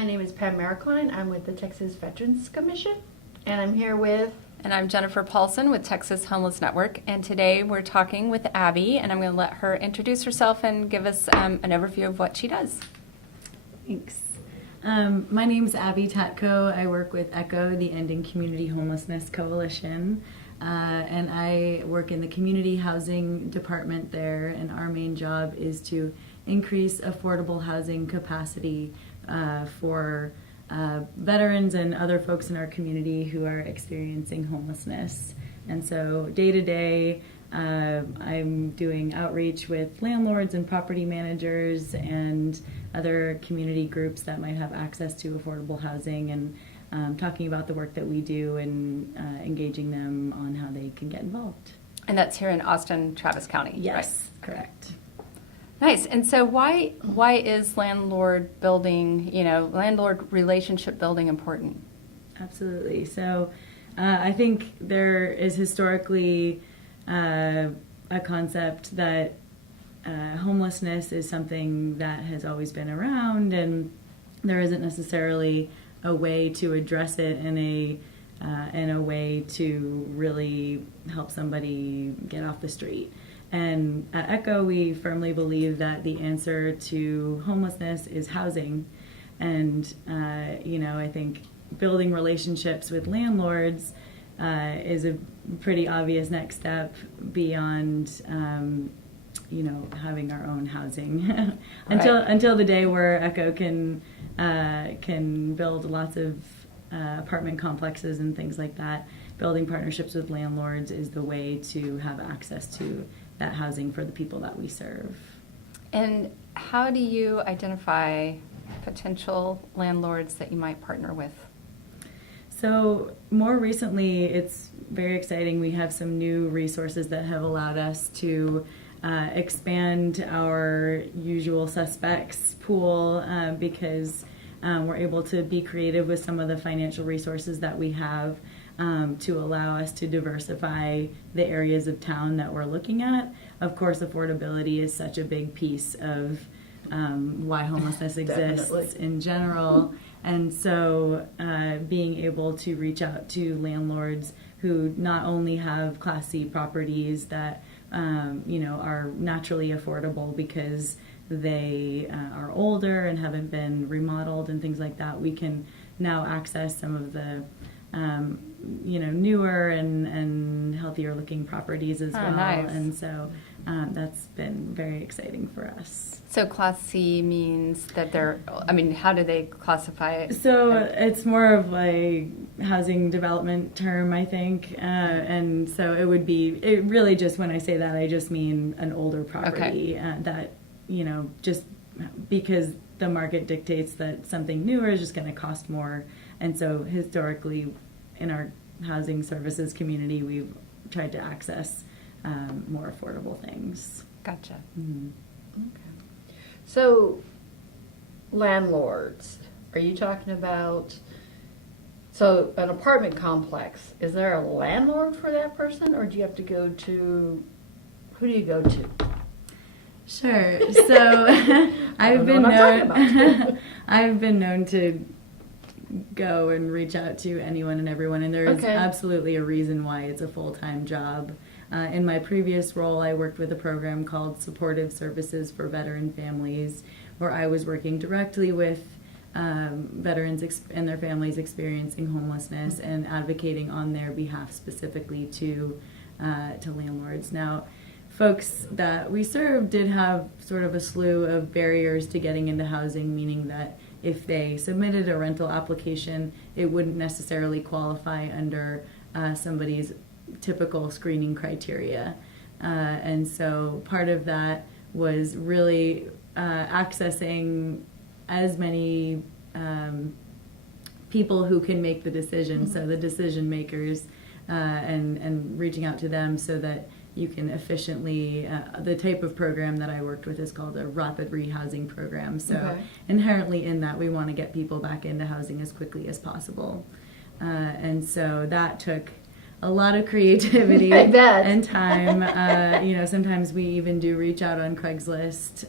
My name is Pam Maercklein. I'm with the Texas Veterans Commission, and I'm here with... And I'm Jennifer Paulsen with Texas Homeless Network, and today we're talking with Abby, and I'm going to let her introduce herself and give us an overview of what she does. Thanks. My name is Abby Tatkow. I work with ECHO, the Ending Community Homelessness Coalition, and I work in the community housing department there, and our main job is to increase affordable housing capacity for veterans and other folks in our community who are experiencing homelessness. And so day to day, I'm doing outreach with landlords and property managers and other community groups that might have access to affordable housing, and talking about the work that we do and engaging them on how they can get involved. And that's here in Austin, Travis County, Yes, right? Correct. Nice. And so why is landlord relationship building important? Absolutely. So I think there is historically a concept that homelessness is something that has always been around, and there isn't necessarily a way to address it in a way to really help somebody get off the street. And at ECHO, we firmly believe that the answer to homelessness is housing. And, I think building relationships with landlords is a pretty obvious next step beyond, having our own housing. until the day where ECHO can build lots of apartment complexes and things like that. Building partnerships with landlords is the way to have access to that housing for the people that we serve. And how do you identify potential landlords that you might partner with? So more recently, it's very exciting. We have some new resources that have allowed us to expand our usual suspects pool because we're able to be creative with some of the financial resources that we have to allow us to diversify the areas of town that we're looking at. Of course, affordability is such a big piece of why homelessness exists in general. And so being able to reach out to landlords who not only have Class C properties that are naturally affordable because they are older and haven't been remodeled and things like that, we can now access some of the newer and healthier looking properties as well. Nice. And so that's been very exciting for us. So Class C means that how do they classify it? So it's more of a housing development term, I think. And so it really just, when I say that, I just mean an older property that, just because the market dictates that something newer is just going to cost more. And so historically, in our housing services community, we've tried to access more affordable things. Gotcha. Mm-hmm. Okay. So, landlords, are you talking about, so an apartment complex, is there a landlord for that person, or do you have to go to, who do you go to? Sure. So I've been known to go and reach out to anyone and everyone, and there is absolutely a reason why it's a full-time job. In my previous role, I worked with a program called Supportive Services for Veteran Families, where I was working directly with veterans and their families experiencing homelessness and advocating on their behalf specifically to landlords. Now, folks that we served did have sort of a slew of barriers to getting into housing, meaning that if they submitted a rental application, it wouldn't necessarily qualify under somebody's typical screening criteria. And so part of that was really accessing as many people who can make the decision, so the decision makers, and reaching out to them so that you can efficiently, the type of program that I worked with is called a rapid rehousing program. So inherently in that, we want to get people back into housing as quickly as possible. And so that took a lot of creativity and time. Sometimes we even do reach out on Craigslist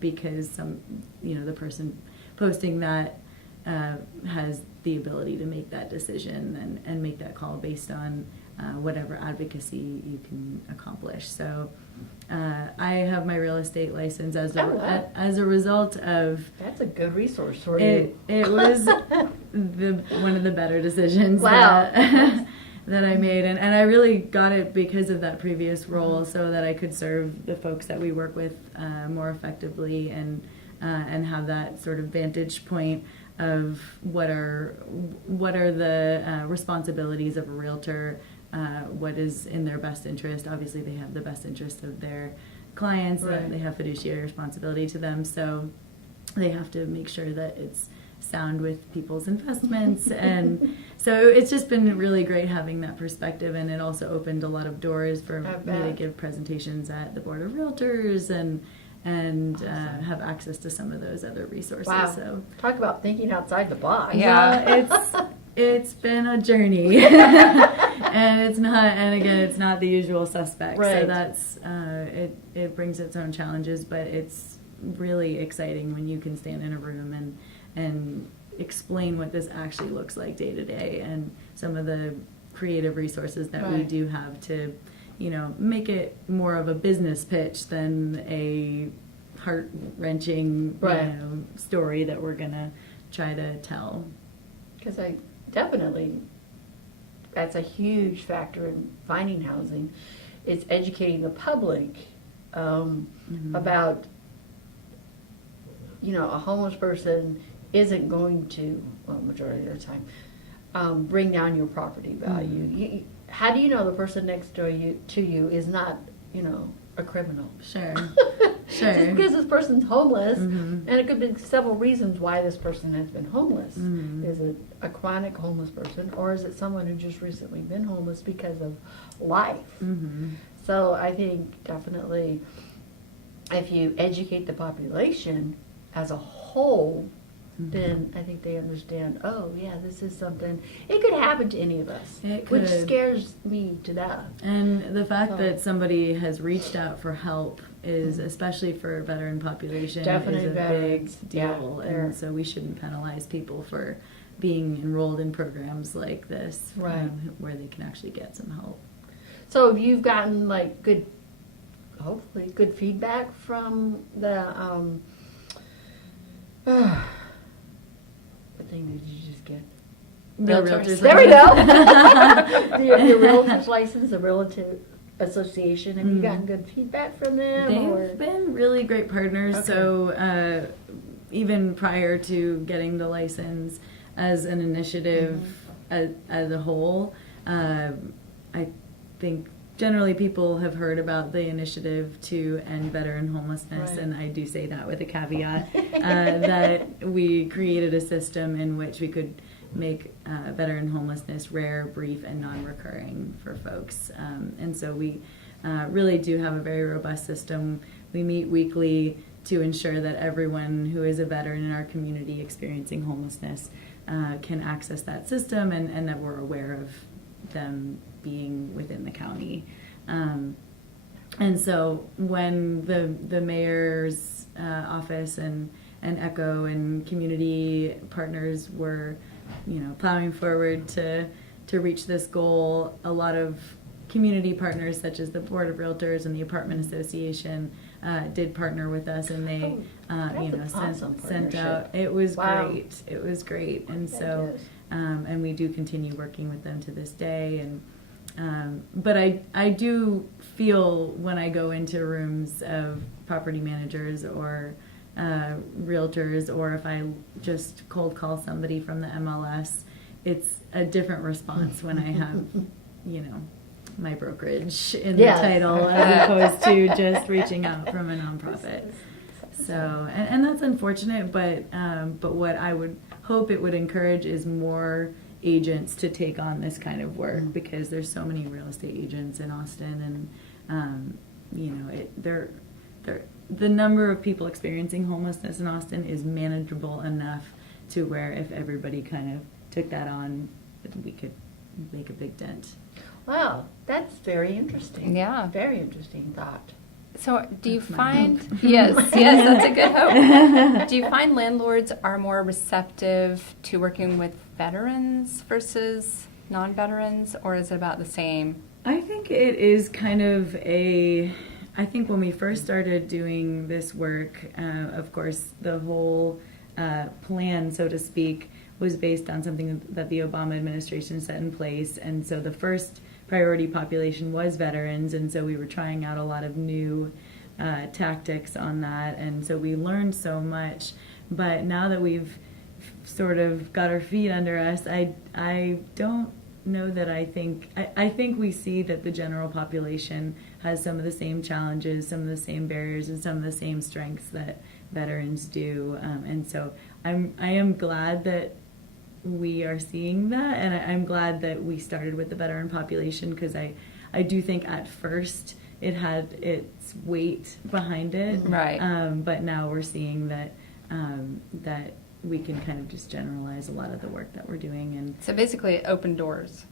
because the person posting that has the ability to make that decision and make that call based on whatever advocacy you can accomplish. So I have my real estate license as wow. as a result of That's a good resource for it. you. It was one of the better decisions Wow. that I made, and I really got it because of that previous role, so that I could serve the folks that we work with more effectively and have that sort of vantage point of what are the responsibilities of a realtor, what is in their best interest. Obviously, they have the best interest of their clients, Right. and they have fiduciary responsibility to them, so they have to make sure that it's sound with people's investments. And so it's just been really great having that perspective, and it also opened a lot of doors for me to bet. give presentations at the Board of Realtors and have access to some of those other resources. Wow. So Talk about thinking outside the box. Yeah. it's been a journey, and it's not the usual suspects. Right. So that's it brings its own challenges, but it's really exciting when you can stand in a room and explain what this actually looks like day to day, and some of the creative resources that we Right. do have to, make it more of a business pitch than a heart-wrenching, Right. story that we're gonna try to tell. Because that's a huge factor in finding housing. It's educating the public about, a homeless person isn't going to, well, majority of the time, bring down your property value. How do you know the person next door to you is not, a criminal? Sure. Just because this person's homeless, Mhm. and it could be several reasons why this person has been homeless. Mhm. Is it a chronic homeless person, or is it someone who just recently been homeless because of life? Mhm. So I think definitely if you educate the population as a whole, then I think they understand, oh yeah, this is something, it could happen to any of us, It which could. scares me to death. And the fact So- that somebody has reached out for help is, especially for a veteran population, Definitely is a veterans. big deal. Yeah, they're- And so we shouldn't penalize people for being enrolled in programs like this, Right. where they can actually get some help. So have you gotten hopefully good feedback from the, what thing did you just get? The Realtors. There we go. The realtor's license, the relative association. Have you gotten good feedback from them? or? They've been really great partners. Okay. So even prior to getting the license as an initiative as a whole, I think generally people have heard about the initiative to end veteran homelessness, Right. and I do say that with a caveat that we created a system in which we could make veteran homelessness rare, brief, and non-recurring for folks. And so we really do have a very robust system. We meet weekly to ensure that everyone who is a veteran in our community experiencing homelessness can access that system, and that we're aware of them being within the county. And so when the mayor's office and ECHO and community partners were plowing forward to reach this goal, a lot of community partners such as the Board of Realtors and the Apartment Association did partner with us, and they that's an awesome sent out. partnership. It was Wow. great. It was great. And That so is. and we do continue working with them to this day. And but I do feel when I go into rooms of property managers or realtors, or if I just cold call somebody from the MLS, it's a different response when I have, my brokerage in Yes. the title as opposed to just reaching out from a nonprofit. So, and that's unfortunate, but what I would hope it would encourage is more agents to take on this kind of work, because there's so many real estate agents in Austin, and the number of people experiencing homelessness in Austin is manageable enough to where if everybody kind of took that on, we could make a big dent. Wow, that's very interesting. Yeah. Very interesting thought. So do you That's my find, hope. yes, that's a good hope. Do you find landlords are more receptive to working with veterans versus non-veterans, or is it about the same? I think it is kind of I think when we first started doing this work, of course, the whole plan, so to speak, was based on something that the Obama administration set in place. And so the first priority population was veterans. And so we were trying out a lot of new tactics on that. And so we learned so much. But now that we've sort of got our feet under us, I don't know that I think we see that the general population has some of the same challenges, some of the same barriers, and some of the same strengths that veterans do. And so I am glad that we are seeing that, and I'm glad that we started with the veteran population, because I do think at first it had its weight behind it. Right. But now we're seeing that we can kind of just generalize a lot of the work that we're doing, and So basically open doors.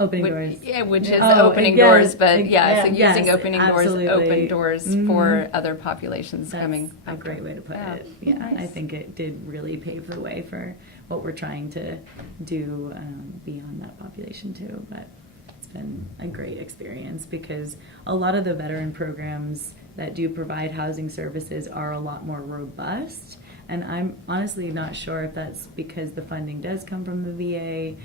opening doors. Yeah, which is Oh, opening yes, doors, but so yes, using opening absolutely. doors, open doors Mhm. for other populations That's coming. a after. great way to put Yeah. it. Yeah, Nice. I think it did really pave the way for what we're trying to do beyond that population too. But it's been a great experience, because a lot of the veteran programs that do provide housing services are a lot more robust. And I'm honestly not sure if that's because the funding does come from the VA,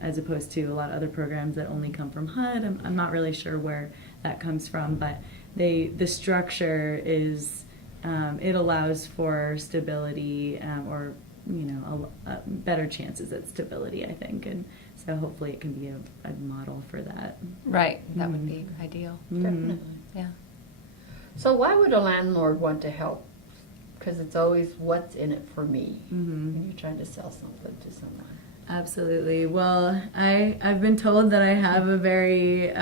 as opposed to a lot of other programs that only come from HUD. I'm not really sure where that comes from, but the structure is, it allows for stability, or better chances at stability, I think. And so hopefully it can be a model for that. Right, that would Mhm. be ideal. Definitely. Yeah. So why would a landlord want to help? Because it's always what's in it for me Mhm. when you're trying to sell something to someone. Absolutely. Well, I've been told that I have a very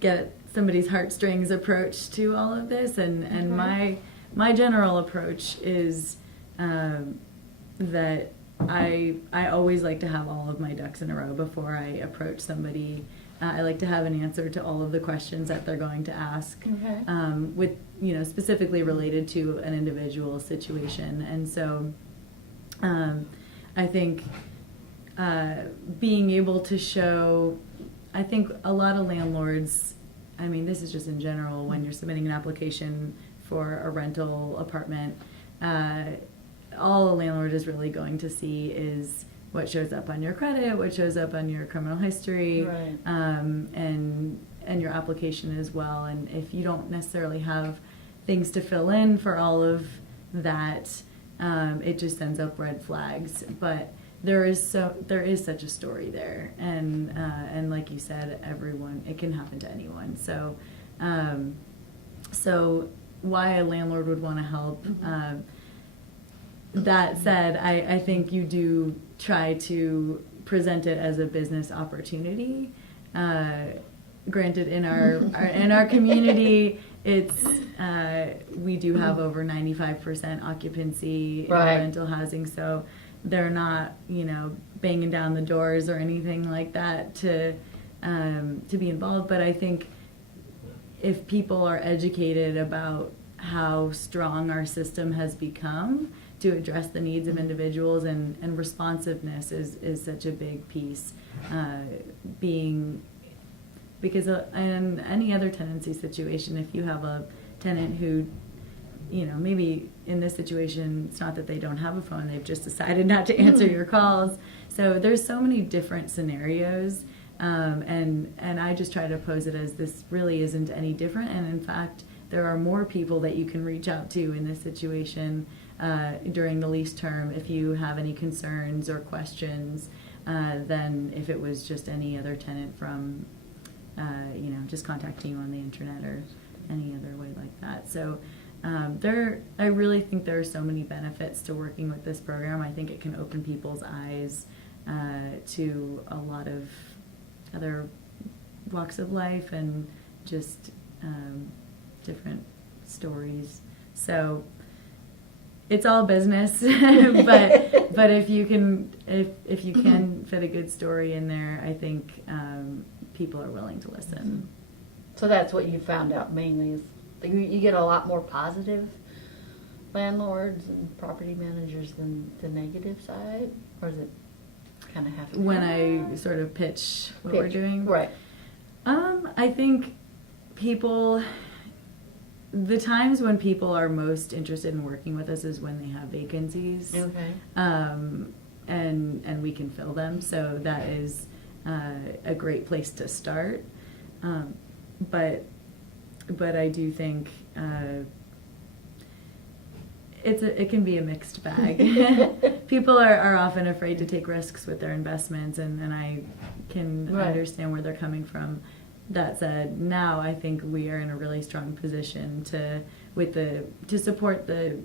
get somebody's heartstrings approach to all of this, and Okay. my general approach is that I always like to have all of my ducks in a row before I approach somebody. I like to have an answer to all of the questions that they're going to ask, Okay. with specifically related to an individual situation. And so I think being able to show, I think a lot of landlords, I mean, this is just in general, when you're submitting an application for a rental apartment, all a landlord is really going to see is what shows up on your credit, what shows up on your criminal history, Right. and your application as well. And if you don't necessarily have things to fill in for all of that, it just sends up red flags. But there is such a story there, and like you said, it can happen to anyone. So why a landlord would want to help. That said, I think you do try to present it as a business opportunity. Granted, in our community, it's we do have over 95% occupancy in Right. rental housing, so they're not banging down the doors or anything like that to be involved. But I think if people are educated about how strong our system has become to address the needs of individuals, and responsiveness is such a big piece, because in any other tenancy situation, if you have a tenant who, maybe in this situation, it's not that they don't have a phone, they've just decided not to answer your calls. So there's so many different scenarios, and I just try to pose it as this really isn't any different, and in fact, there are more people that you can reach out to in this situation during the lease term if you have any concerns or questions, than if it was just any other tenant from just contacting you on the internet or any other way like that. So I really think there are so many benefits to working with this program. I think it can open people's eyes to a lot of other walks of life and just different stories. So it's all business, but if you can fit a good story in there, I think people are willing to listen. So that's what you found out mainly is you get a lot more positive landlords and property managers than the negative side, or is it kind of half? When I sort of pitch what we're doing, right? I think the times when people are most interested in working with us is when they have vacancies. Okay. And we can fill them, so that is a great place to start. But I do think it can be a mixed bag. People are often afraid to take risks with their investments, and I can understand where they're coming from. That said, now I think we are in a really strong position to support the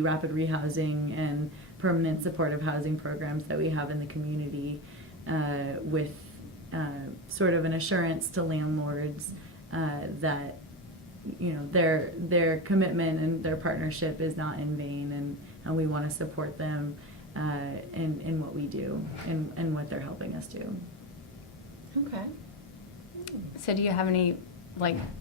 rapid rehousing and permanent supportive housing programs that we have in the community, with sort of an assurance to landlords that their commitment and their partnership is not in vain, and we want to support them in what we do and what they're helping us do. Okay. So do you have any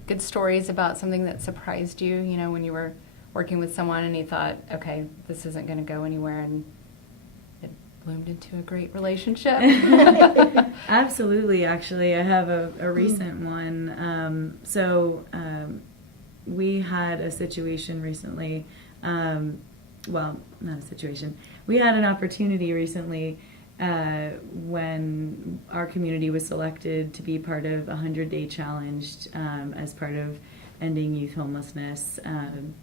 good stories about something that surprised you, when you were working with someone and you thought, okay, this isn't going to go anywhere, and it bloomed into a great relationship? Absolutely. Actually, I have a recent one. We had a situation recently, well, not a situation. We had an opportunity recently when our community was selected to be part of a 100-day challenge as part of ending youth homelessness. And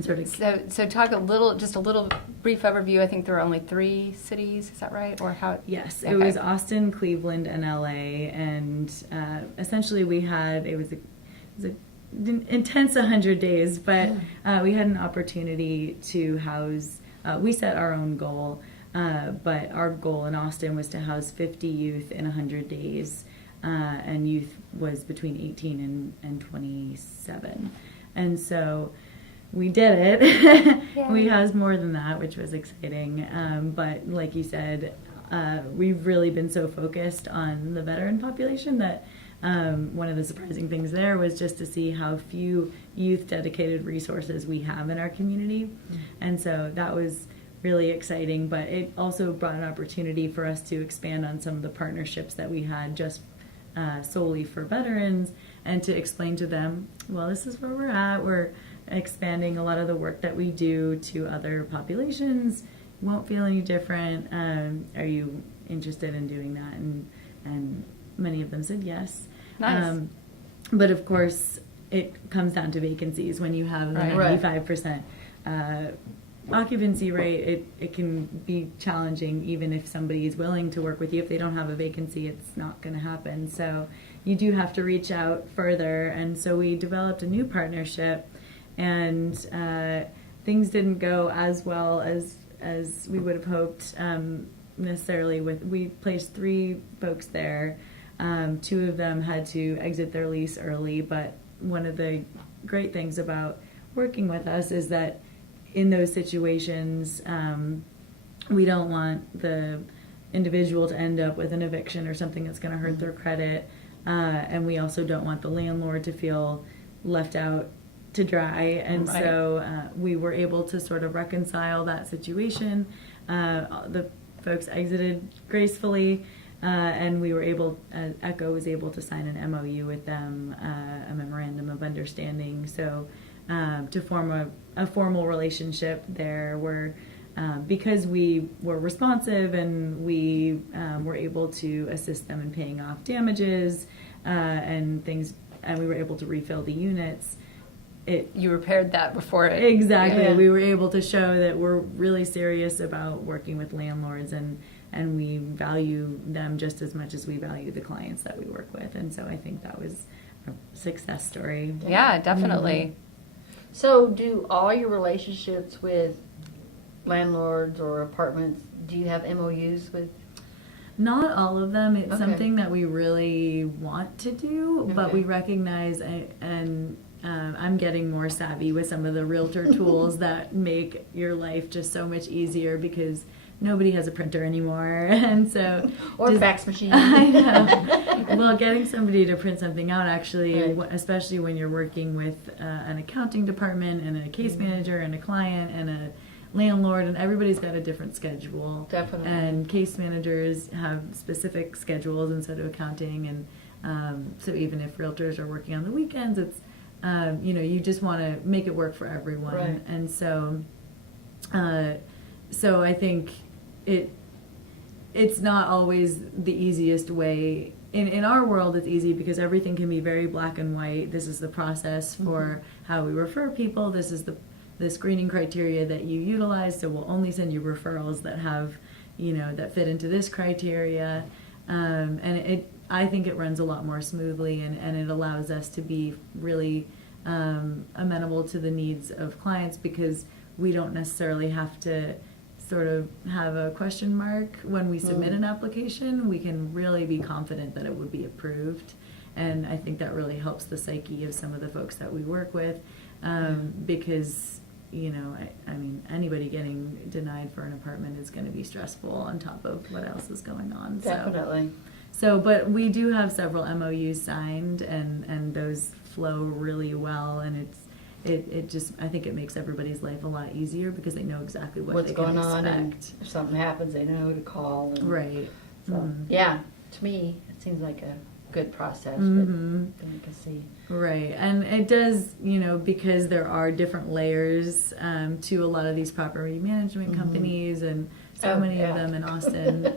sort of so talk a little brief overview. I think there are only 3 cities, is that right? Or how? Yes, okay. It was Austin, Cleveland, and LA, and essentially it was an intense 100 days, but we had an opportunity to house. We set our own goal. But our goal in Austin was to house 50 youth in 100 days, and youth was between 18 and 27. And so we did it. Yeah. We housed more than that, which was exciting. But like you said, we've really been so focused on the veteran population that one of the surprising things there was just to see how few youth-dedicated resources we have in our community. Mm-hmm. And so that was really exciting, but it also brought an opportunity for us to expand on some of the partnerships that we had just solely for veterans, and to explain to them, well, this is where we're at. We're expanding a lot of the work that we do to other populations. Won't feel any different. Are you interested in doing that? And many of them said yes. Nice. But of course, it comes down to vacancies. When you have the 95% occupancy rate, it can be challenging. Even if somebody is willing to work with you, if they don't have a vacancy, it's not going to happen. So you do have to reach out further. And so we developed a new partnership, and things didn't go as well as we would have hoped necessarily. We placed 3 folks there. 2 of them had to exit their lease early, but one of the great things about working with us is that in those situations, we don't want the individual to end up with an eviction or something that's going to hurt their credit, and we also don't want the landlord to feel left out to dry. And so we were able to sort of reconcile that situation. The folks exited gracefully, and we were able, ECHO was able to sign an MOU with them, a memorandum of understanding. So to form a formal relationship there, where because we were responsive and we were able to assist them in paying off damages and things, and we were able to refill the units. You repaired that before it. Exactly. Yeah. We were able to show that we're really serious about working with landlords, and we value them just as much as we value the clients that we work with. And so I think that was a success story. Yeah, definitely. Mm-hmm. So do all your relationships with landlords or apartments, do you have MOUs with? Not all of them. It's something that we really want to do, but we recognize, and I'm getting more savvy with some of the realtor tools that make your life just so much easier, because nobody has a printer anymore, and so Or fax machine. I know. Well, getting somebody to print something out actually, Right. especially when you're working with an accounting department and a case manager and a client and a landlord, and everybody's got a different schedule. Definitely. And case managers have specific schedules instead of accounting, and so even if realtors are working on the weekends, it's you just want to make it work for everyone. Right. And so I think it's not always the easiest way. In our world, it's easy because everything can be very black and white. This is the process for how we refer people. This is the screening criteria that you utilize. So we'll only send you referrals that have, that fit into this criteria. And I think it runs a lot more smoothly, and it allows us to be really amenable to the needs of clients, because we don't necessarily have to sort of have a question mark when we submit an application. We can really be confident that it would be approved, and I think that really helps the psyche of some of the folks that we work with, because I mean, anybody getting denied for an apartment is going to be stressful on top of what else is going on. Definitely. So, but we do have several MOUs signed, and those flow really well, and it just, I think it makes everybody's life a lot easier because they know exactly What's they going can on, and expect. if something happens, they know who to call. And Right. So, yeah, to me, it seems like a good process, but then you can see. Right, and it does, because there are different layers to a lot of these property management companies, and so many of them in Austin.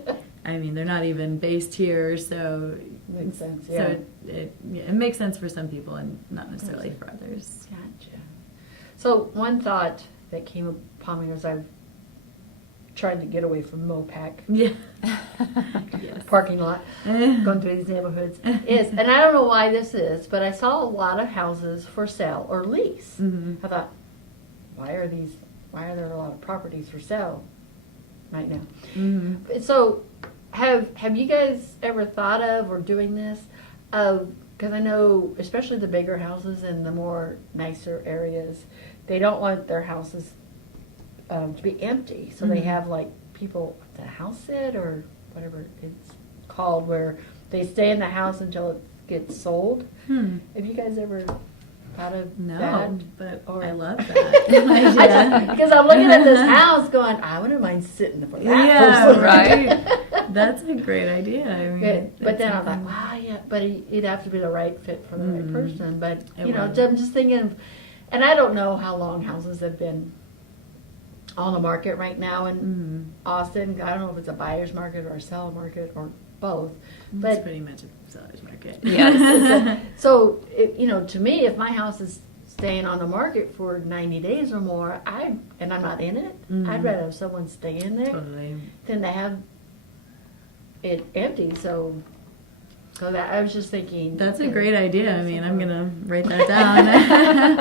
I mean, they're not even based here, so Makes sense, yeah. So it makes sense for some people and not necessarily for others. Gotcha. So one thought that came upon me as I've tried to get away from Mopac Yeah. Yes. parking lot, going through these neighborhoods, is, and I don't know why this is, but I saw a lot of houses for sale or lease. Mhm. I thought, why are there a lot of properties for sale right now? Mhm. So, have you guys ever thought of, or doing this, because I know, especially the bigger houses in the more nicer areas, they don't want their houses to be empty, so they have like people at the house sit, or whatever it's called, where they stay in the house until it gets sold. Have you guys ever thought of No, that? but Or- I love that. Because I'm looking at this house going, I wouldn't mind sitting for that Yeah, person. right. That's a great idea. I mean, Good. But that's then I'm like, something- wow, yeah, but it'd have to be the right fit for the right person. But, It you know, would. I'm just thinking of, and I don't know how long houses have been on the market right now in Austin. I don't know if it's a buyer's market or a seller market or both. It's But pretty much a seller's market. Yes. so, to me, if my house is staying on the market for 90 days or more, and I'm not in it, I'd rather have someone stay in there Totally. than to have it empty. So that I was just thinking. That's a okay, great idea. I that's mean, a- I'm gonna write that down.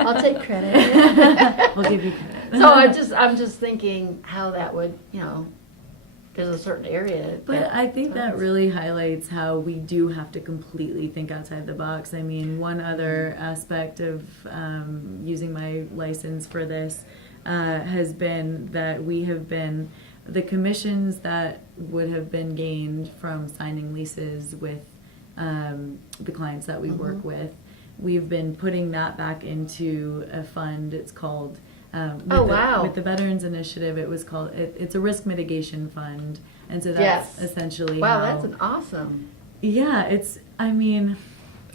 I'll take credit. We'll give you credit. So I'm just thinking how that would, there's a certain area. But I think that really highlights how we do have to completely think outside the box. I mean, one other aspect of using my license for this has been that we have been, the commissions that would have been gained from signing leases with the clients that we work with, we've been putting that back into a fund. It's called wow. with the Veterans Initiative, it was called, it's a risk mitigation fund. And so that's Yes. essentially Wow, how, that's an awesome. yeah, I mean,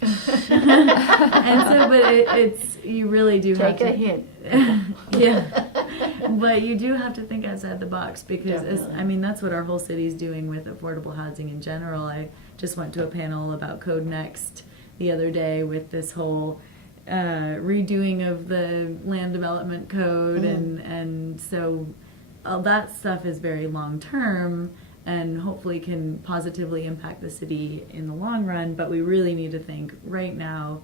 and so, but it's, you really do have Take to. a hint. Yeah. But you do have to think outside the box because, Definitely. I mean, that's what our whole city's doing with affordable housing in general. I just went to a panel about Code Next the other day with this whole redoing of the land development code, and so all that stuff is very long term and hopefully can positively impact the city in the long run, but we really need to think right now.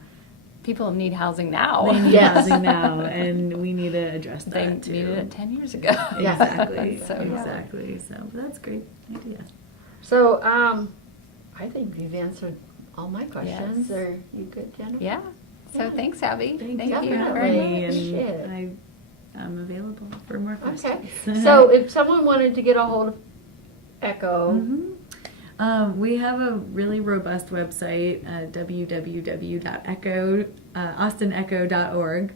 People need housing now. They need Yes. housing now, and we need to address They that too. needed it 10 years ago. Yeah. Exactly. So, yeah. Exactly. So that's a great idea. So I think you've answered all my questions. Yes. Are you good, Jennifer? Yeah. So Yeah. thank Abby. Thank you Definitely. very much. Appreciate it. And I'm available for more questions. Okay. So if someone wanted to get a hold of Echo. Mhm. We have a really robust website, www.austinecho.org.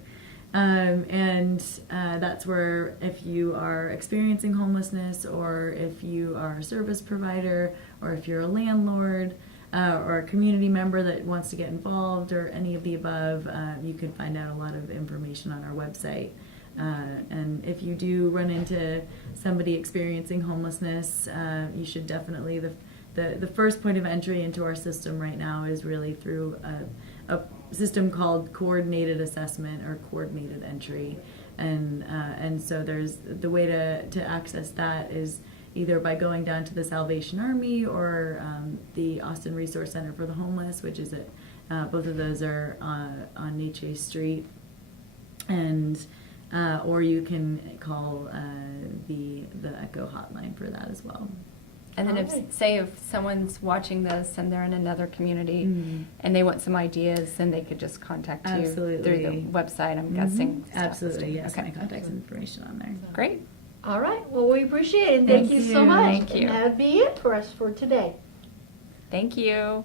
And that's where if you are experiencing homelessness, or if you are a service provider, or if you're a landlord, or a community member that wants to get involved, or any of the above, you can find out a lot of information on our website. And if you do run into somebody experiencing homelessness, you should definitely, the first point of entry into our system right now is really through a system called coordinated assessment or coordinated entry. And so there's the way to access that is either by going down to the Salvation Army or the Austin Resource Center for the Homeless, which is both of those are on Nietzsche Street. And or you can call the Echo hotline for that as well. And then Okay. if someone's watching this and they're in another community Mhm. and they want some ideas, then they could just contact you through Absolutely. the website, I'm Mhm. guessing. Absolutely, yes. Okay. My contact information on there. Great. All right. Well, we appreciate it. And thank Thank you so you. much. Thank you. And that'd be it for us for today. Thank you.